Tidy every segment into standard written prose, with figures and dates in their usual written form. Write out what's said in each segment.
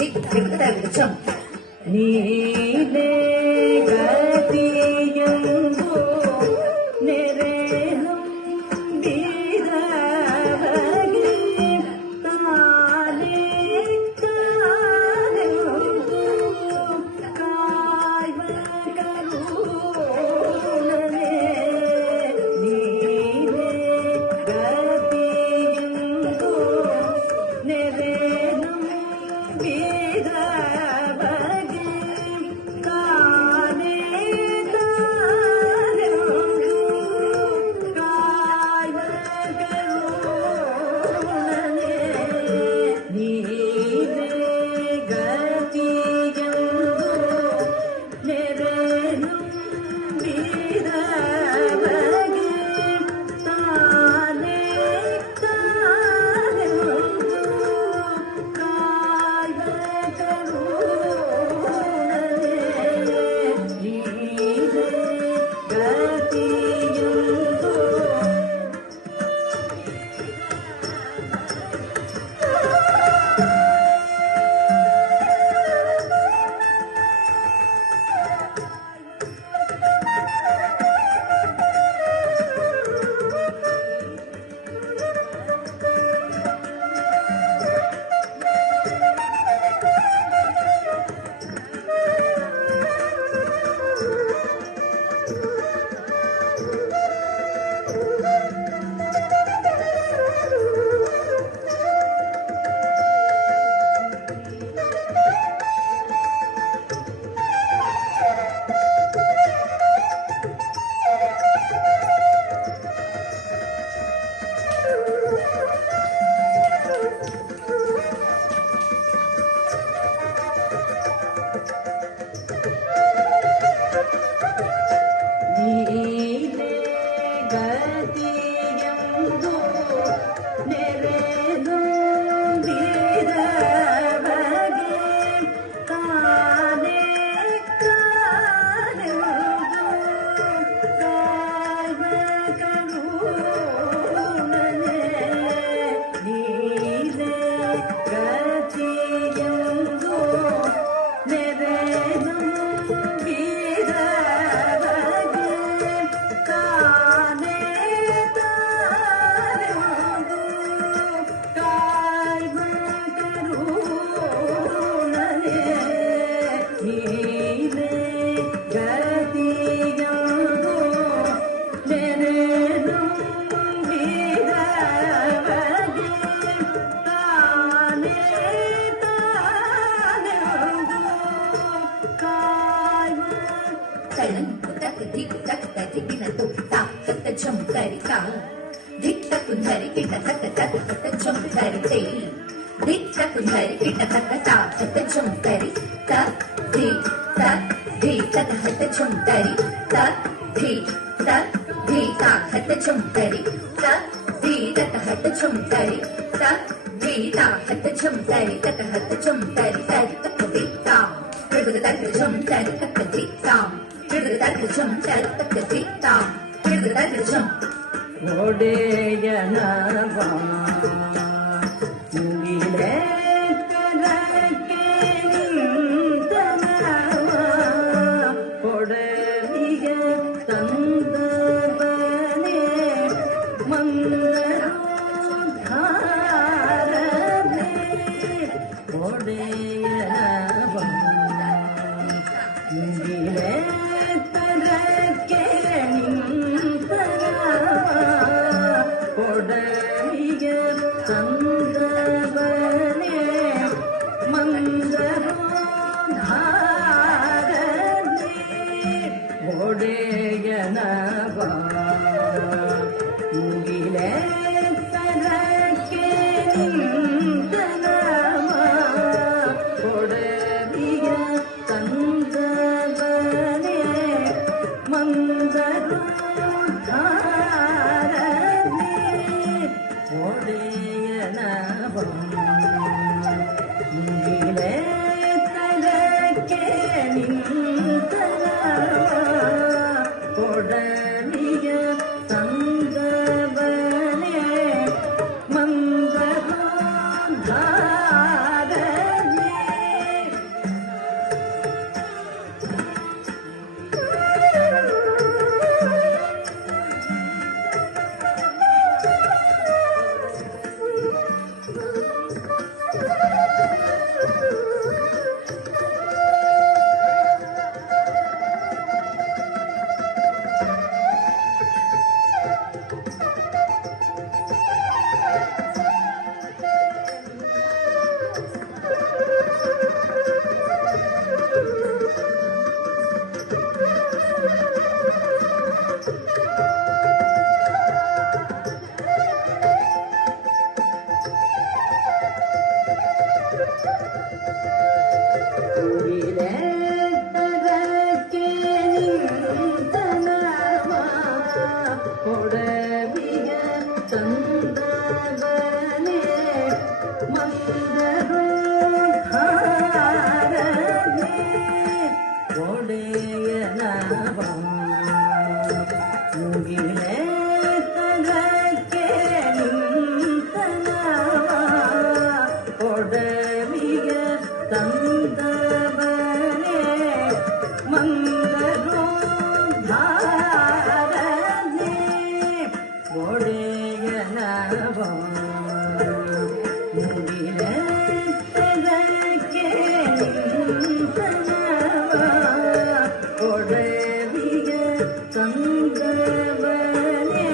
நீலே கதியங்கோ நெரேனம் வீரவகி தானே காதலோ காய்வ கருணனே நீலே கதியங்கோ நெரேனம் வீரவகி கொடலிய ಸಂತವನೇ ಮಂದರೋದ್ಧಾರನೆ ಒಡೆಯನವ ಮುಗಿಲೆತ್ತದಕ್ಕೆ ನಿಂತನವ ಒಡವಿಯ ಸಂತವನೇ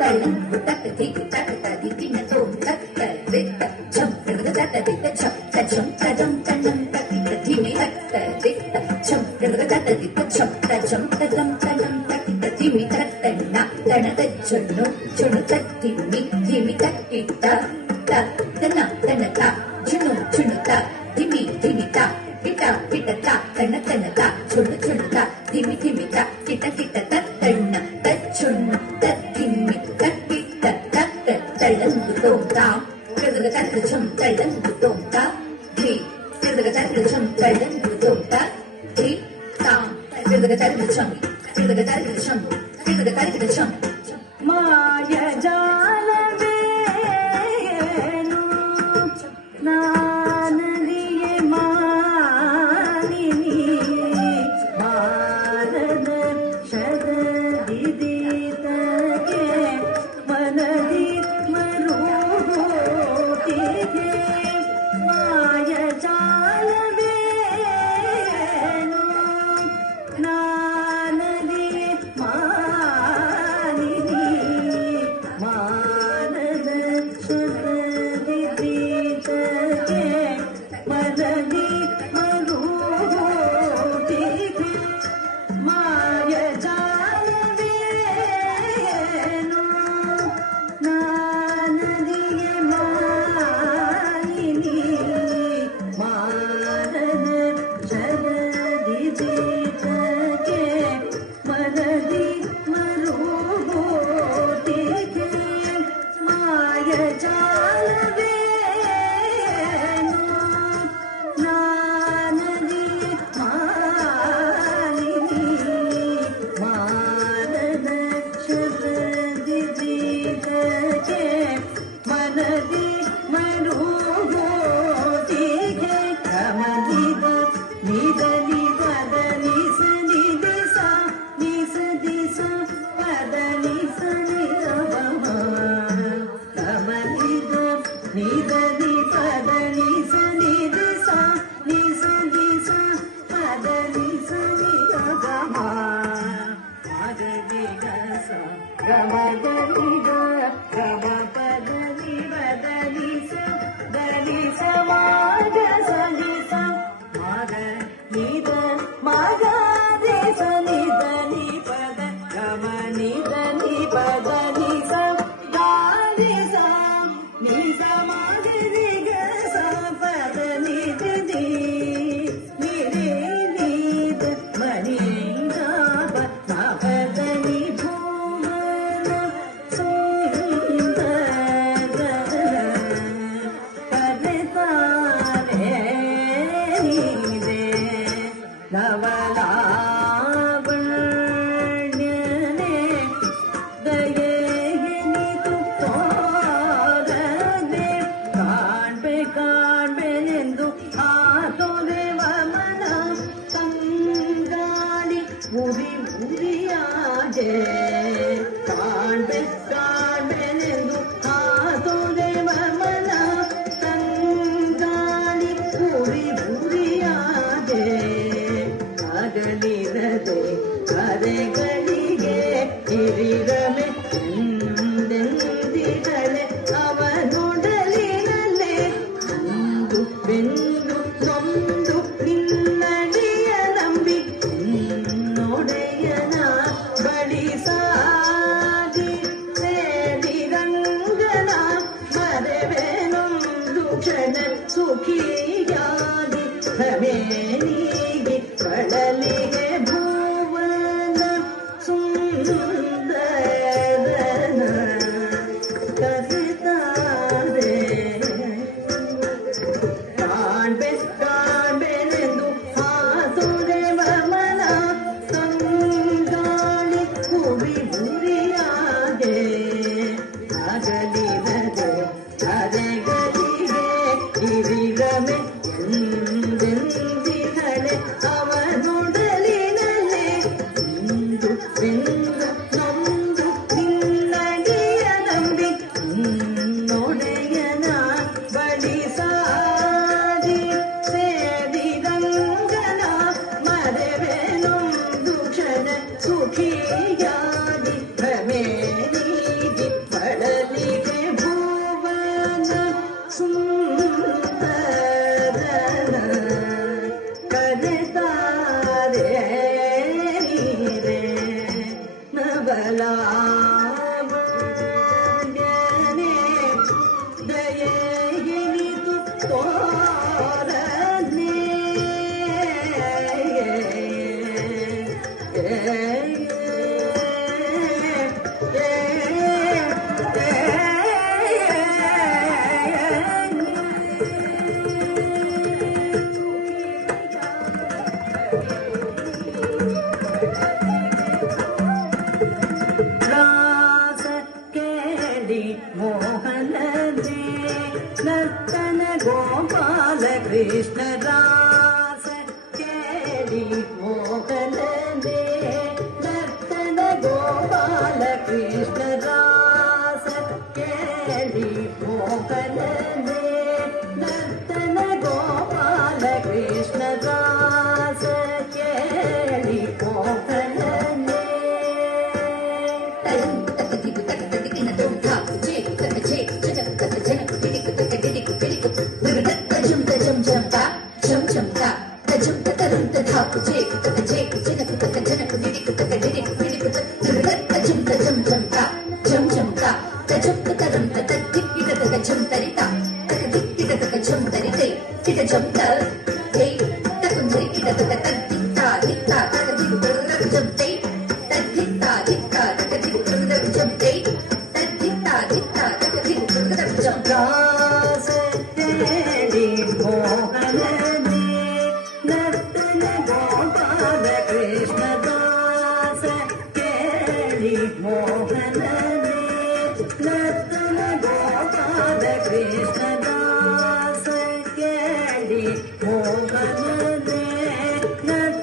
ತಳಂಗು ತಕ್ಕ ದಿಕ್ಕು ತಕ್ಕ ತದಿ ತಿನ್ನ ತೋಂ ತಕ್ಕ ದಿಕ್ಕ ಛಂ ತಕ್ಕ ತಕ್ಕ ದಿಕ್ಕ ಛಂ ತಛಂ ತದಂ ತಣ್ಣಂ ತಕ್ಕ ಧಿಮಿ ತಕ್ಕ ದಿಕ್ಕ ಛಂ ತಕ್ಕ ತಕ್ಕ ದಿಕ್ಕ ಛಂ ತಛಂ ತದಂ ತಣ್ಣಂ ತಕ್ಕ ಧಿಮಿ ತಟ್ಟಣ್ಣ ತಣದ ಚುಣ್ಣು ಚುಣ್ಣು ತತ್ತಿಮಿ ಧಿಮಿ ತಟ್ಟಿಟ್ಟ ತ ತನ ತನ ತ ಚುಣ್ಣು ಚುಣ್ಣು ತ ಧಿಮಿ ಧಿಮಿ ತ ಪಿಟ ಪಿಟ ತ ತನ ತನ ತ ಚುಣ್ಣು ಚುಣ್ಣು ತ ಧಿಮಿ ಧಿಮಿ ತ ಕಿಟ ಕಿಟ ತಟ್ಟಣ್ಣ ತಚ್ಚುಣ್ಣು ತತ್ತಿಮಿ ತಟ್ಟಿಟ್ಟ ತಕ್ಕ ತಳ್ಳಂದು ತೋಂತ ತಿರುಗ ತಕ್ಕ ಛಂ ತಳ್ಳಂದು ತೋಂತ ಧಿ ತಿರುಗ ತಕ್ಕ ಛಂ ತಳ್ಳಂದು ತೋಂತ ಧಿ ತಾಂ ತಿರುಗ ತಕ್ಕ ಛಂ ತಿರುಗ ತಕ್ಕ ಛಂ ತಿರುಗ ತಕ್ಕ ಛಂ ಮಾಯಜಾಲವೇನು ನಾನರಿಯೆ ಮಾನಿನಿ ಭಾರತ ಶರದಿದಿತಗೆ ಮನದಿ ಮರುಗೋಟಿಗೆ ಮಾಯಜಾಲವೇನು ನಾನರಿಯೆ ಮಾನಿನಿ ಮಾನದ ಶರದಿದಿತಗೆ ಮನದಿ ಮರುಗೋಟಿಗೆ ಮಾಯಜಾಲವೇನು ನಾನರಿಯೆ ಮಾನಿನಿ ಮಾನದ ಶರದಿದಿತಗೆ ಮನದಿ ಮರುಗೋಟಿಗೆ ಮಾಯಜಾಲವೇನು ನಾನರಿಯೆ ಮಾನಿನಿ ಮಾನದ ಶರದಿದಿತಗೆ ಮನದಿ ಮರುಗೋಟಿಗೆ ಕಮಲಿದ ನಿದ ನಿದ ನಿಸ ನಿದಿಸ ನಿಸ ದಿಸ ಪದ ನಿಸ ನಿರವಮ ಕಮಲಿದ ನಿದ ನಿ ಪದ ನಿಸ ನಿದಿಸ ನಿಸ ದಿಸ ಪದ ನಿಸ ನಿರವಮ ಮಗದಿಗಸ ಗಮಗದಿಗ ಗಮ ಪದ ನಿವದನಿಸ ದನಿಸ ಮಾಗ ಸನಿಸ ಮಗ ನಿದ ಮಗ ದೇಸ ನಿದ ನಿ ಪದ ಗಮ ನಿದ ನಿ ಪದ ನಿಸ ದಾನಿಸ ನಿಸ ಮಗ ದಿಗ ಸ ಪದ ನಿದ ದಿ ನಿರಿ ನಿದ ಮನಿ ಪದ ನಿ ಭೂಮನ ಸುಂದರ ಕರೆತಾರೆ ನೀದೆ ನವಲಾವಣ್ಯನೆ ದಯೆನಿತು ತೋರದೆ ಕಾಣ್ಬೆನೆಂದು ಆತೊದೆವ ಮನ ತಂಗಾಳಿ ಉರಿ ಉರಿಯಾಗೆ ಕಾಣ್ಬೆನೆಂದು ಆತೊದೆವ ಮನ ತಂಗಾಳಿ ಉರಿ ಉರಿಯಾಗೆ ಅಗಲಿರದೆ ಕರೆಗಳಿಗೆ ಹಿರಿರಮೆ ಎಂದೆಂದಿರಲೆ ಅವನೊಡಲಿನಲ್ಲೇ ಅಂದು ಬೆಂದು ನೊಂದು ನಿನ್ನಡಿಯ ನಂಬಿ ನೊಡೆಯನ ಬಳಿ ಸಾಗಿ ಸೇರಿರಂಗನ ಮರೆವೆನೊಂದು ಕ್ಷಣ ಸುಖಿಯಾಗಿ ಭ್ರಮೇನಿಗೆ ಬಳಲಿಗೆ ಭುವನ ಸುಂದರನ ಕಸಿತಾರೆ ಕಾಣ್ಬೆನೆಂದು ಆತೊದೆವ ಮನ ತಂಗಾಳಿ ಉರಿ ಉರಿಯಾಗೆ ಅಗಲಿರದೆ ಕರೆಗಳಿಗೆ ಹಿರಿಯ ಸ್ಥಿರಮೆ ಎಂದೆಂದಿಹಳೆ ಅವನೊಡಲಿನಲ್ಲೇ ಇಂದು ಬೆಂದು ನೊಂದು ನಿನ್ನಡಿಯ ನಂಬಿ ನೊಡೆಯನ ಬಳಿ ಸಾರಿ ಸೇರಿದಂಗನ ಮರೆವೆನೊಂದು ಕ್ಷಣ ಸುಖಿಯಾಗಿ ಭ್ರಮೇರೀತಿ ಪಡಲಿಗೆ ಭುವನ ಸುಂದರನ ಕರೆತಾರೆ ನೀರೇ ನವಲಾವಣ್ಯನೇ ದಯೆಗಿನಿದು ತೋರನೆ ರಾಸ ಕೇಳಿ ಮೋಹನನೇ ನರ್ತನ ಗೋಪಾಲ ಕೃಷ್ಣ ರಾಸ ಕೇಳಿ ಮೋಹನನೇ ನರ್ತನ ಗೋಪಾಲ ಕೃಷ್ಣ ರಾಸ ಕೇಳಿ ಮೋಹನನೇ ನರ್ತನ ಗೋಪಾಲ ಕೃಷ್ಣ ರಾಸ ಕೇಳಿ ಮೋಹನನೇ ರಾಸ ಕೇಳಿ ಮೋಹನನೇ ನರ್ತನ ಗೋಪಾಲ ಕೃಷ್ಣ ದಾಸ ಕೇಳಿ ಮೋಹನನೇ ನರ್ತನ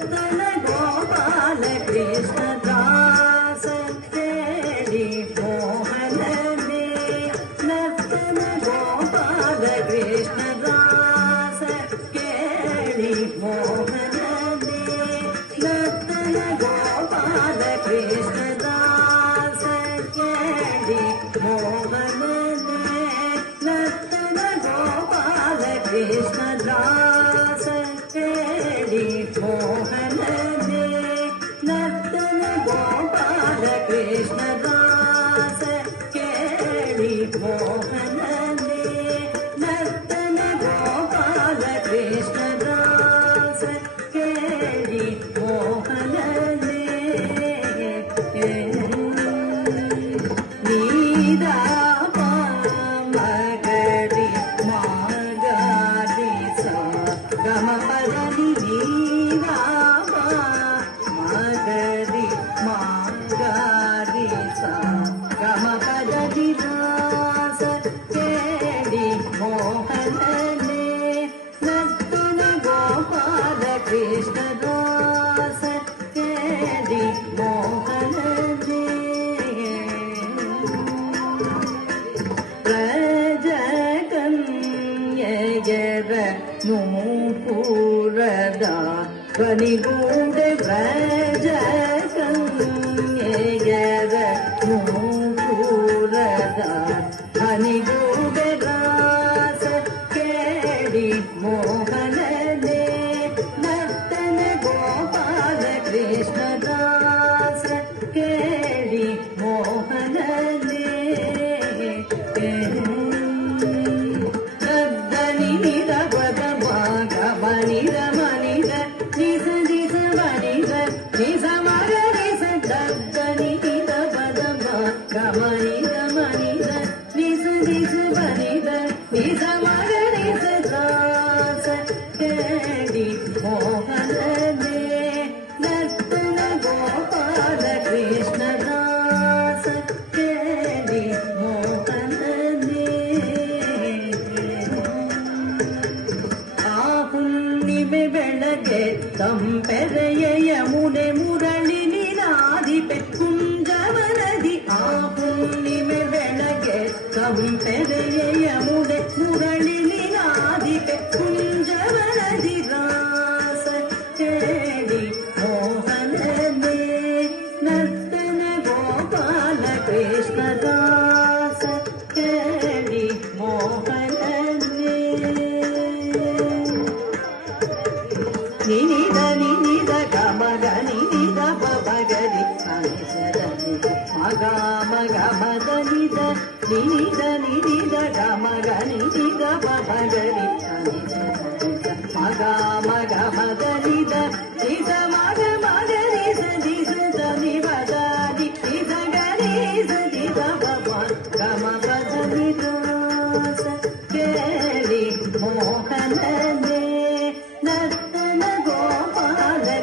ಗೋಪಾಲ ಕೃಷ್ಣ ದಾಸ ಕೇಳಿ ಮೋಹನನೇ ನರ್ತನ ಗೋಪಾಲ ಕೃಷ್ಣ ದಾಸ ಕೇಳಿ ಮೋಹನನೇ ನರ್ತನ ಗೋಪಾಲ ಕೃಷ್ಣ ದಾಸ ಕೇಳಿ ಮೋಹನನೇ ನರ್ತನ ಗೋಪಾಲ ಕೃಷ್ಣ ದಾಸ ಕೇಳಿ ಮೋಹನನೇ ನರ್ತನ ಗೋಪಾಲ ಕೃಷ್ಣ ದಾಸ ಕೇಳಿ ಮೋಹನನೇ ನರ್ತನ ಗೋಪಾಲ ಕೃಷ್ಣ ದಾಸ ಕೇಳಿ ಮೋಹನನೇ ನರ್ತನ ಗೋಪಾಲ ಕೃಷ್ಣ ದಾಸ ಕೇಳಿ ಮೋಹನನೇ ನೀರಾಪ ಮಗರಿ ಮಾಗರಿ ಸ ಗಮ ಪದನಿ ನೀರಾಪ ಮಗರಿ ಮಾಗರಿ ಸ ಗಮ ಪದನಿ ರಾಸ ಕೇಳಿ ಮೋಹನನೇ ನರ್ತನ ಗೋಪಾಲ ಕೃಷ್ಣ ದಾಸ ಕೇಳಿ ಮೋಹನನೇ ಪ್ರಜಕನ್ಯೆಯರ ನೂಪುರದ ಧ್ವನಿಗೂಡ ಪ್ರಜಕನ್ಯೆಯರ ನೂಪುರದ ಧ್ವನಿಗೂಡ ರಾಸ ಕೇಳಿ ಮೋಹನನೇ ನರ್ತನ ಗೋಪಾಲ ಕೃಷ್ಣ ದಾಸ ಕೇಳಿ ಮೋಹನನೇ ಗದ್ದನಿ ನಿರ ಪದ ಭಾಗ ಮನಿರ ಮನಿರ ನಿಸ ನಿಸ ಮನಿರ ನಿಸ ಮರ ನಿಸ ಗದ್ದನಿ ನಿರ ಪದ ಭಾಗ ಮನಿರ ಮನಿರ ನಿಸ ನಿಸ ಮನಿರ ನಿಸ ಮರ ನಿಸ ದಾಸ ಹುಣ್ಣಿಮೆ ಬೆಳಗ್ಗೆ ತಂಪೆರೆಯ ಮುನೆ ಮುರಳಿ ನೀರಾದಿಪೆ ಕುಂಜವನದಿ ಆ ಹುಣ್ಣಿಮೆ ಬೆಳಗ್ಗೆ ತಂಪೆರೆಯ ಮುನೆ ಮುರಳಿ ನೀರಾದಿಪೆ ಕುಂಜವನದಿ ರಾಸ ಕೇಳಿ ಮೋಹನನೇ ನರ್ತನ ಗೋಪಾಲ ಕೃಷ್ಣ ದಾಸ ಕೇಳಿ ಮೋಹನನೇ ನಿನಿದ ನಿನಿದ ಗಮಗ ನಿನಿದ ಬಬಗರಿ ಮಗ ಮಗ ಮದ ನಿದ ನಿನಿದ ನಿನಿದ ಗಮಗ ನಿನಿದ ಬಬಗರಿ ಮಗ ಮಗ ಮದ ನಿದ ನಿದ ಮಗ ಮಗ ನಿಸ ನಿಸ ನಿ ಬದ ನಿಸ ಗರಿ ನಿದ ಬಬ ಗಮ ಪದ ನಿದ ಕೇಳಿ ಮೋಹನನೇ ನರ್ತನ ಗೋಪಾಲ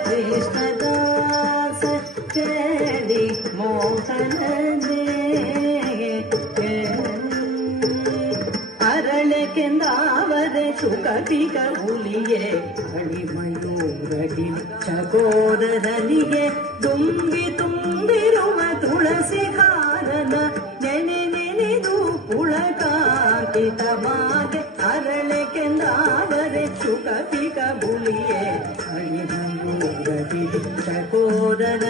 ಕೃಷ್ಣ ದಾಸ ಕೇಳಿ ಮೋಹನನೇ ಅರಳೆ ಕೆಂದಾವರೆ ಶುಕಪಿಕ ಹುಲಿಯೇ ಅಳಿಮಯೂರಗಿ ಚಕೋರನಿಗೆ ದುಂಬಿ ತುಂಬಿರುವ ತುಳಸಿ ಕಾರಣ ನೆನೆ ನೆನೆದು ಪುಳಕಾಂಕಿತವಾಗಿ ಅರಳೆ ಕೆಂದಾವರೆ ಶುಕಪಿಕ ಹುಲಿಯೇ ಅಳಿಮಯೂರಗಿ ಚಕೋರನ